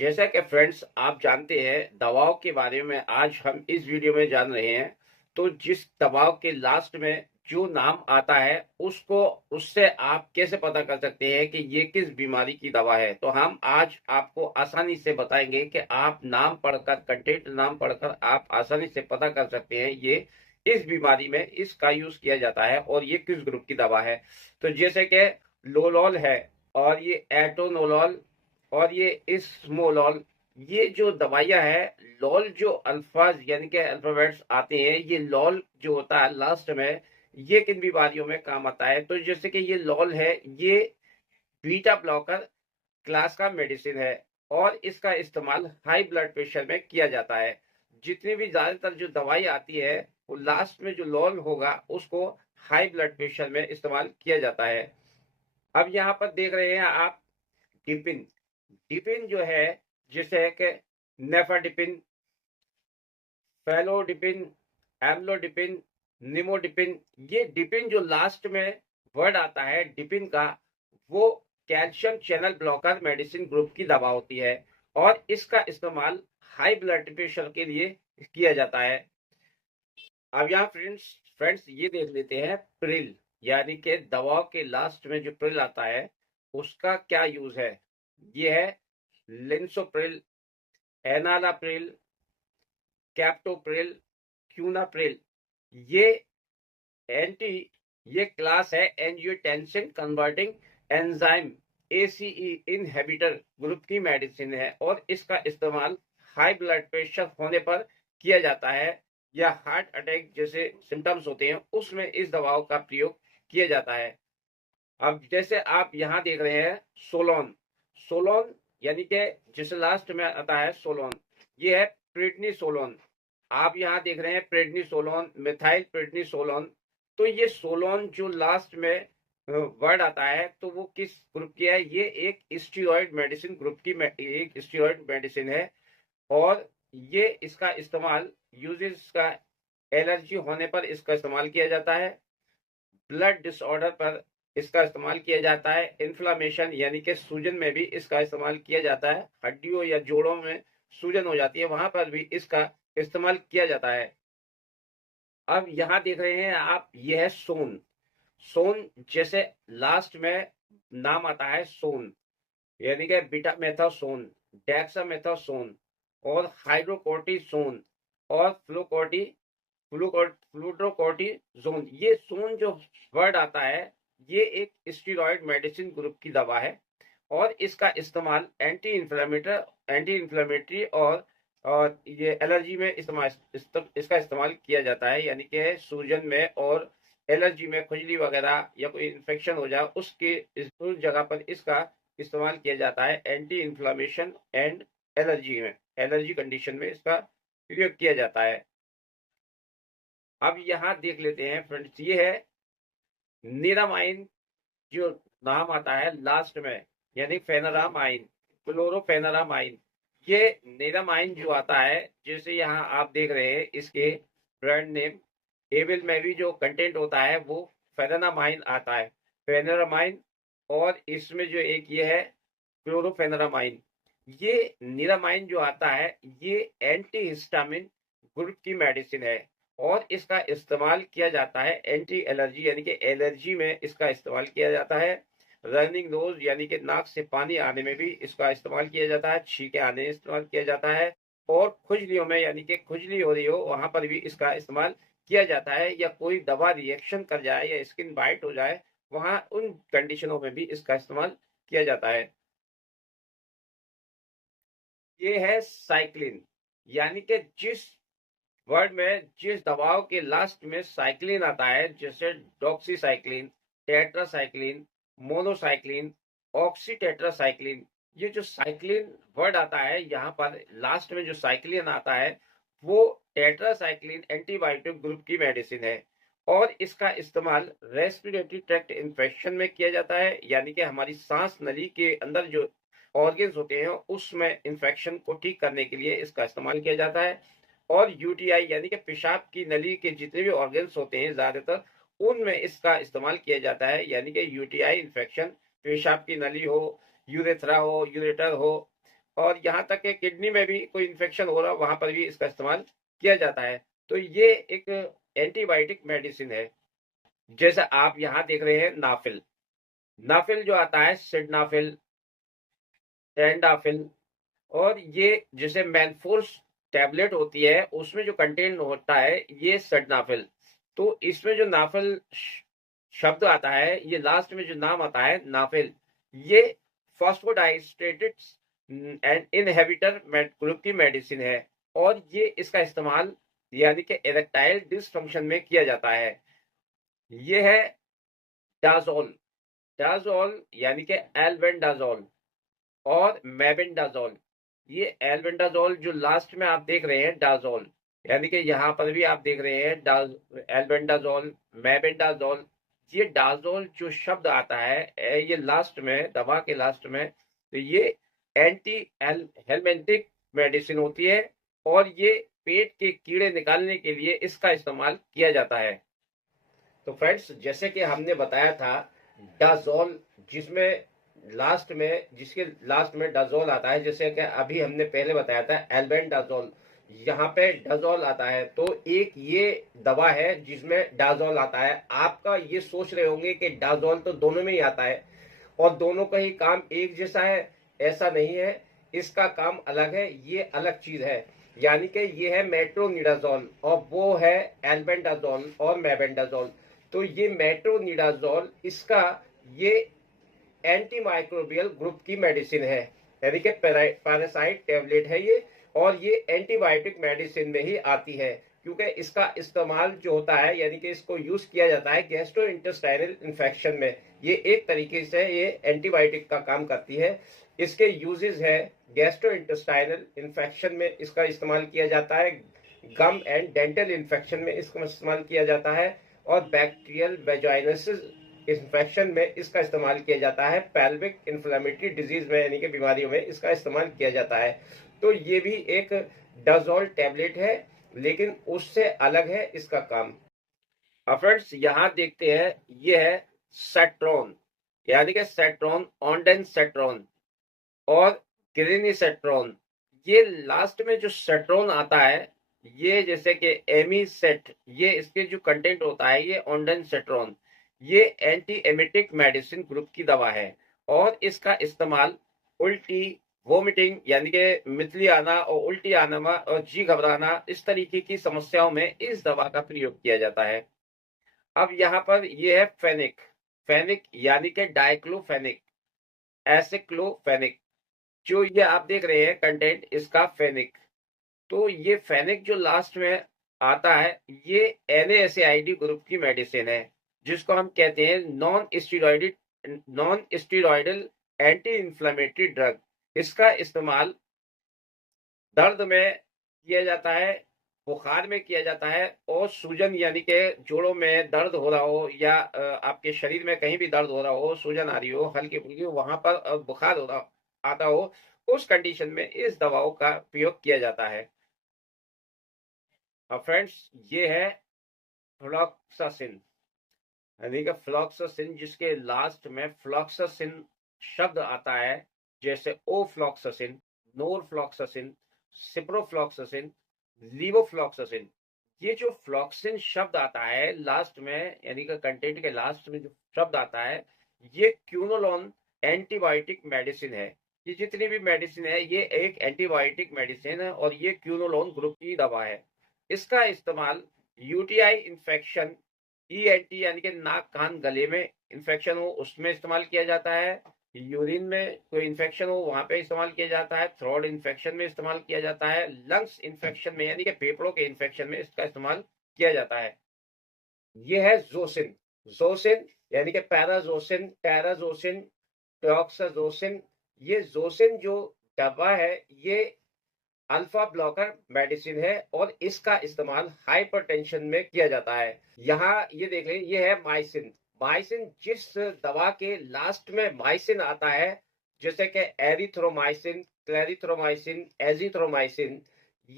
जैसा कि फ्रेंड्स आप जानते हैं दवाओं के बारे में आज हम इस वीडियो में जान रहे हैं। तो जिस दवाओं के लास्ट में जो नाम आता है उसको उससे आप कैसे पता कर सकते हैं कि ये किस बीमारी की दवा है। तो हम आज आपको आसानी से बताएंगे कि आप नाम पढ़कर कंटेंट नाम पढ़कर आप आसानी से पता कर सकते हैं ये इस बीमारी में इसका यूज किया जाता है और ये किस ग्रुप की दवा है। तो जैसे कि लोलॉल है और ये एटोनोलॉल और ये इस्मोलॉल, ये जो दवाइयाँ हैं, लॉल जो अल्फाज यानी कि अल्फाबेट्स आते हैं, ये लॉल जो होता है लास्ट में, ये किन बीमारियों में काम आता है। तो जैसे कि ये लॉल है, ये बीटा ब्लॉकर क्लास का मेडिसिन है और इसका इस्तेमाल हाई ब्लड प्रेशर में किया जाता है। जितनी भी ज्यादातर जो दवाई आती है वो लास्ट में जो लॉल होगा उसको हाई ब्लड प्रेशर में इस्तेमाल किया जाता है। अब यहाँ पर देख रहे हैं आप डिपिन। डिपिन जो है जिसे कि नेफाडिपिन, फेलोडिपिन, एम्लोडिपिन, निमोडिपिन, ये डिपिन जो लास्ट में वर्ड आता है डिपिन का, वो calcium channel blocker medicine group की दवा होती है और इसका इस्तेमाल हाई ब्लड प्रेशर के लिए किया जाता है। अब यहाँ फ्रेंड्स फ्रेंड्स ये देख लेते हैं प्रिल, यानी कि दवाओं के लास्ट में जो प्रिल आता है उसका क्या यूज है। ये है लिंसोप्रिल, एनालाप्रिल, कैप्टोप्रिल, क्यूनाप्रिल। ये एंटी ये क्लास है angiotensin converting enzyme ACE inhibitor group की मेडिसिन है और इसका इस्तेमाल हाई ब्लड प्रेशर होने पर किया जाता है या हार्ट अटैक जैसे सिम्टम्स होते हैं उसमें इस दवाओं का प्रयोग किया जाता है। अब जैसे आप यहाँ देख रहे हैं सोलोन, सोलोन यानी कि जिसे लास्ट में आता है सोलोन, ये है प्रेडनिसोलोन। आप यहाँ देख रहे हैं प्रेडनिसोलोन, मिथाइल प्रेडनिसोलोन। तो ये सोलोन जो लास्ट में वर्ड आता है तो वो किस ग्रुप की है, ये एक स्टीरॉयड मेडिसिन ग्रुप की एक स्टीरॉयड मेडिसिन है और ये इसका इस्तेमाल यूजेस का एलर्जी होने पर इसका इस्तेमाल किया जाता है, ब्लड डिसऑर्डर पर इसका इस्तेमाल किया जाता है, इन्फ्लामेशन यानी कि सूजन में भी इसका इस्तेमाल किया जाता है, हड्डियों या जोड़ों में सूजन हो जाती है वहां पर भी इसका इस्तेमाल किया जाता है। अब यहाँ देख रहे हैं आप, यह है सोन। सोन जैसे लास्ट में नाम आता है सोन, यानी कि बीटा मेथासोन, डेक्सामेथासोन और हाइड्रोकोर्टिसोन और फ्लूड्रोकोर्टिजोन। ये सोन जो वर्ड आता है ये एक स्टीरॉयड मेडिसिन ग्रुप की दवा है और इसका इस्तेमाल एंटी इंफ्लेमेटरी और ये एलर्जी में इसका इस्तेमाल किया जाता है, यानी कि सूजन में और एलर्जी में खुजली वगैरह या कोई इन्फेक्शन हो जाए उस जगह पर इसका इस्तेमाल किया जाता है। Anti inflammation and allergy condition में इसका प्रयोग किया जाता है। अब यहाँ देख लेते हैं फ्रेंड्स, ये है निरामाइन जो नाम आता है लास्ट में, यानी फेनरामाइन, क्लोरोफेनरामाइन। ये निरामाइन जो आता है जैसे यहाँ आप देख रहे हैं इसके ब्रांड नेम एविल में भी जो कंटेंट होता है वो फेनरामाइन आता है, फेनरामाइन। और इसमें जो एक ये है क्लोरोफेनरामाइन, ये निरामाइन जो आता है ये एंटी हिस्टामिन ग्रुप की मेडिसिन है और इसका इस्तेमाल किया जाता है एंटी एलर्जी यानी कि एलर्जी में इसका इस्तेमाल किया जाता है। रनिंग नोज यानी कि नाक से पानी आने में भी इसका इस्तेमाल किया जाता है, छींके आने में इस्तेमाल किया जाता है और खुजलियों में यानी कि खुजली हो रही हो वहां पर भी इसका इस्तेमाल किया जाता है, या कोई दवा रिएक्शन कर जाए या स्किन बाइट हो जाए वहां उन कंडीशनों में भी इसका इस्तेमाल किया जाता है। ये है साइक्लिन, यानी कि जिस वर्ड में जिस दवाओं के लास्ट में साइक्लिन आता है जैसे डॉक्सीसाइक्लिन, टेट्रासाइक्लिन, मोनोसाइक्लिन, ऑक्सीटेट्रासाइक्लिन। ये जो साइक्लिन वर्ड आता है यहाँ पर लास्ट में जो साइक्लिन आता है वो टेट्रासाइक्लिन एंटीबायोटिक ग्रुप की मेडिसिन है और इसका इस्तेमाल रेस्पिरेटरी ट्रैक्ट इन्फेक्शन में किया जाता है, यानी कि हमारी सांस नली के अंदर जो ऑर्गन्स होते हैं उसमें इन्फेक्शन को ठीक करने के लिए इसका इस्तेमाल किया जाता है। और यूटीआई यानी कि पेशाब की नली के जितने भी ऑर्गन्स होते हैं ज्यादातर उनमें इसका इस्तेमाल किया जाता है, यानी कि यूटीआई इन्फेक्शन, पेशाब की नली हो, यूरेथ्रा हो, यूरेटर हो और यहाँ तक कि किडनी में भी कोई इन्फेक्शन हो रहा है वहां पर भी इसका इस्तेमाल किया जाता है। तो ये एक एंटीबायोटिक मेडिसिन है। जैसे आप यहाँ देख रहे हैं नाफिल, नाफिल जो आता है सिडनाफिल, टेंडाफिल, और ये जैसे मैनफोर्स टैबलेट होती है उसमें जो कंटेंट होता है ये सिडनाफिल। तो इसमें जो नाफिल शब्द आता है, ये लास्ट में जो नाम आता है नाफिल, ये फॉस्फोडाइस्ट्रेटेड्स एंड इनहिबिटर ग्रुप की मेडिसिन है। और ये इसका इस्तेमाल यानी कि इरेक्टाइल डिसफंक्शन में किया जाता है। ये है डाजोल, डाजोल यानी कि एल्बेंडाजोल और मेबेंडाजोल। ये एल्बेंडाजोल जो लास्ट में आप देख रहे हैं डाजोल, यानी कि यहाँ पर भी आप देख रहे हैं एल्बेंडाजोल, मेबेंडाजोल। ये डाजोल जो शब्द आता है ये लास्ट में, दवा के लास्ट में, तो ये एंटी हेलमेंटिक मेडिसिन होती है और ये पेट के कीड़े निकालने के लिए इसका इस्तेमाल किया जाता है। तो फ्रेंड्स, जैसे कि हमने बताया था डाजोल, जिसमें जिसके लास्ट में डाजोल आता है, जैसे कि अभी हमने पहले बताया था एल्बेंडाजोल, यहाँ पे डाजोल आता है। तो एक ये दवा है जिसमें डाजोल आता है। आपका ये सोच रहे होंगे कि डाजोल तो दोनों में ही आता है और दोनों का ही काम एक जैसा है, ऐसा नहीं है। इसका काम अलग है, ये अलग चीज है। यानी कि ये है मेट्रोनिडाजोल और वो है एल्बेंडाजोल और मेबेंडाजोल। तो ये मेट्रोनिडाजोल, इसका ये एंटीमाइक्रोबियल ग्रुप की मेडिसिन है, यानी कि पैरासाइट टैबलेट है ये, और ये एंटीबायोटिक मेडिसिन में ही आती है, क्योंकि इसका इस्तेमाल जो होता है, यानी कि इसको यूज किया जाता है गैस्ट्रोइंटेस्टाइनल इन्फेक्शन में। ये एक तरीके से ये एंटीबायोटिक का काम करती है। इसके यूजेस है गैस्ट्रोइंटेस्टाइनल इन्फेक्शन में इसका इस्तेमाल किया जाता है, गम एंड डेंटल इन्फेक्शन में इसका इस्तेमाल किया जाता है, और बैक्टीरियल वेजाइनसिस इन्फेक्शन में इसका इस्तेमाल किया जाता है, पेल्विक इन्फ्लेमेटरी डिजीज में यानी कि बीमारियों में इसका इस्तेमाल किया जाता है। तो ये भी एक डाजोल टैबलेट है, लेकिन उससे अलग है इसका काम। अब फ्रेंड्स, यहाँ देखते हैं, ये है सेट्रॉन, यानी कि सेट्रॉन, ऑनडेन सेट्रॉन और ग्रेनिसेट्रॉन। ये लास्ट में जो सेट्रॉन आता है, ये जैसे कि एमीसेट, ये इसके जो कंटेंट होता है ये ऑनडेन सेट्रॉन, ये एंटी एमिटिक मेडिसिन ग्रुप की दवा है और इसका इस्तेमाल उल्टी, वोमिटिंग यानी कि मितली आना और उल्टी आना और जी घबराना, इस तरीके की समस्याओं में इस दवा का प्रयोग किया जाता है। अब यहाँ पर ये है फेनिक, फेनिक यानी कि डाइक्लोफेनिक, एसिक्लोफेनिक, जो ये आप देख रहे हैं कंटेंट इसका फेनिक। तो ये फेनिक जो लास्ट में आता है, ये NaCID ग्रुप की मेडिसिन है, जिसको हम कहते हैं non steroidal anti inflammatory drug. इसका इस्तेमाल दर्द में किया जाता है, बुखार में किया जाता है, और सूजन यानी कि जोड़ों में दर्द हो रहा हो या आपके शरीर में कहीं भी दर्द हो रहा हो, सूजन आ रही हो हल्की फुल्की, वहां पर बुखार हो रहा आता हो, उस कंडीशन में इस दवाओं का प्रयोग किया जाता है। अब फ्रेंड्स, ये है फ्लॉक्सासिन, यानी कि फ्लॉक्सासिन, जिसके लास्ट में फ्लॉक्सासिन शब्द आता है, जैसे ओफ्लॉक्सासिन, नोरफ्लॉक्सासिन, सिप्रोफ्लॉक्सासिन, लीवोफ्लॉक्सासिन। ये जो फ्लॉक्सिन शब्द आता है लास्ट में, यानी कि कंटेंट के लास्ट में जो शब्द आता है, ये क्यूनोलॉन एंटीबायोटिक मेडिसिन है। ये जितनी भी मेडिसिन है ये एक एंटीबायोटिक मेडिसिन है और ये क्यूनोलॉन ग्रुप की दवा है। इसका इस्तेमाल यूटीआई इन्फेक्शन, ENT यानी कि नाक कान गले में इन्फेक्शन हो उसमें इस्तेमाल किया जाता है, यूरिन में कोई इन्फेक्शन हो वहां पे इस्तेमाल किया जाता है, थ्रोट इन्फेक्शन में इस्तेमाल किया जाता है, लंग्स इन्फेक्शन में यानी कि फेफड़ों के इन्फेक्शन में इसका इस्तेमाल किया जाता है। ये है जोसिन, जोसिन यानी कि पैराजोसिन, टेराजोसिन, टॉक्साजोसिन। ये जोसिन जो दवा है ये अल्फा ब्लॉकर मेडिसिन है और इसका इस्तेमाल हाइपरटेंशन में किया जाता है। यहाँ ये देख लें, ये है माइसिन, माइसिन जिस दवा के लास्ट में माइसिन आता है, जैसे कि एरिथ्रोमाइसिन, क्लेरिथ्रोमाइसिन, एजिथ्रोमाइसिन,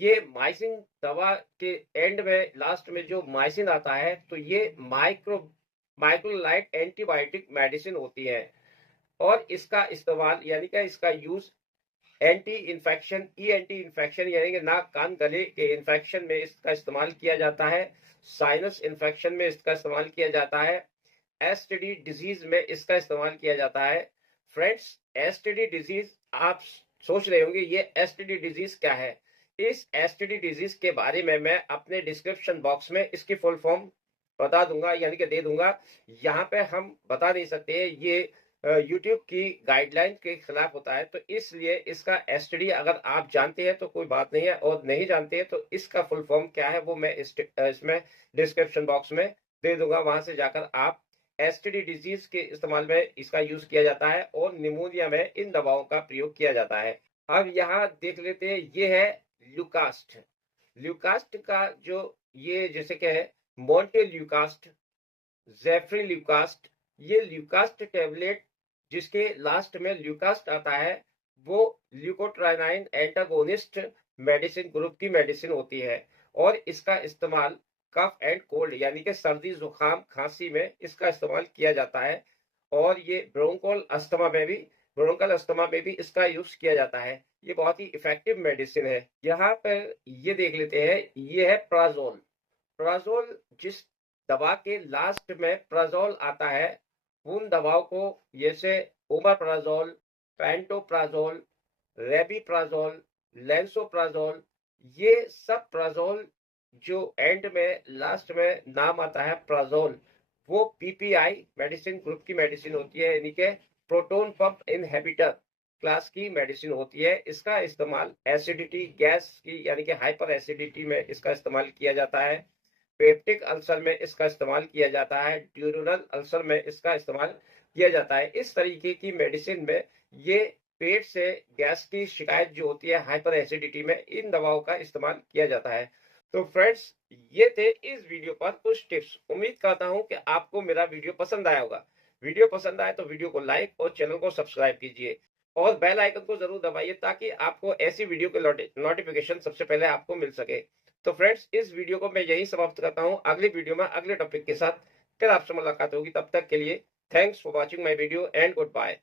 ये माइसिन दवा के एंड में लास्ट में जो माइसिन आता है, तो ये माइक्रोलाइट एंटीबायोटिक मेडिसिन होती है और इसका इस्तेमाल यानी कि इसका use anti infection, ENT infection यानी कि नाक कान गले के इन्फेक्शन में इसका इस्तेमाल किया जाता है। साइनस इन्फेक्शन में इसका इस्तेमाल किया जाता है। एसटीडी डिजीज में इसका इस्तेमाल किया जाता है। फ्रेंड्स, एसटीडी डिजीज, आप सोच रहे होंगे ये एसटीडी डिजीज क्या है। इस एसटीडी डिजीज के बारे में मैं अपने डिस्क्रिप्शन बॉक्स में इसकी फुल फॉर्म बता दूंगा, यानी कि दे दूंगा। यहाँ पे हम बता नहीं सकते, ये यूट्यूब की गाइडलाइन के खिलाफ होता है, तो इसलिए इसका एसटीडी अगर आप जानते हैं तो कोई बात नहीं है, और नहीं जानते हैं तो इसका फुल फॉर्म क्या है वो मैं इसमें डिस्क्रिप्शन बॉक्स में दे दूंगा। वहां से जाकर आप, एसटीडी डिजीज के इस्तेमाल में इसका यूज किया जाता है और निमोनिया में इन दवाओं का प्रयोग किया जाता है। अब यहाँ देख लेते हैं, ये है ल्यूकास्ट। ल्यूकास्ट का जो ये जैसे कि है मोंटेल्यूकास्ट, जेफ्री ल्यूकास्ट, ये ल्यूकास्ट टेबलेट जिसके लास्ट में ल्यूकास्ट आता है वो ल्यूकोट्राइनाइन एंटागोनिस्ट मेडिसिन ग्रुप की मेडिसिन होती है, और इसका इस्तेमाल कफ एंड कोल्ड यानी कि सर्दी जुकाम खांसी में इसका इस्तेमाल किया जाता है। और ये ब्रोंकोल अस्थमा में भी इसका यूज किया जाता है। ये बहुत ही इफेक्टिव मेडिसिन है। यहाँ पर ये देख लेते हैं, ये है प्राजोल। प्राजोल, जिस दवा के लास्ट में प्राजोल आता है, उन दवाओं को जैसे ओमेप्राजोल, पैंटोप्राजोल, रेबिप्राजोल, लेंसोप्राजोल, ये सब प्राजोल जो एंड में लास्ट में नाम आता है प्राजोल, वो पीपीआई मेडिसिन ग्रुप की मेडिसिन होती है, यानी कि प्रोटोन पंप इनहिबिटर क्लास की मेडिसिन होती है। इसका इस्तेमाल एसिडिटी, गैस की यानी कि हाइपर एसिडिटी में इसका इस्तेमाल किया जाता है। पेप्टिक अल्सर में इसका इस्तेमाल किया जाता है। ड्यूरोनल अल्सर में इसका इस्तेमाल किया जाता है। इस तरीके की मेडिसिन में ये पेट से गैस की शिकायत जो होती है हाइपर एसिडिटी में, इन दवाओं का इस्तेमाल किया जाता है। तो फ्रेंड्स, ये थे इस वीडियो पर कुछ टिप्स। उम्मीद करता हूं कि आपको मेरा वीडियो पसंद आया होगा। वीडियो पसंद आए तो वीडियो को लाइक और चैनल को सब्सक्राइब कीजिए, और बेल आइकन को जरूर दबाइए ताकि आपको ऐसी वीडियो के नोटिफिकेशन सबसे पहले आपको मिल सके। तो फ्रेंड्स, इस वीडियो को मैं यही समाप्त करता हूँ। अगली वीडियो में अगले टॉपिक के साथ फिर आपसे मुलाकात होगी। तब तक के लिए thanks for watching my video and good bye.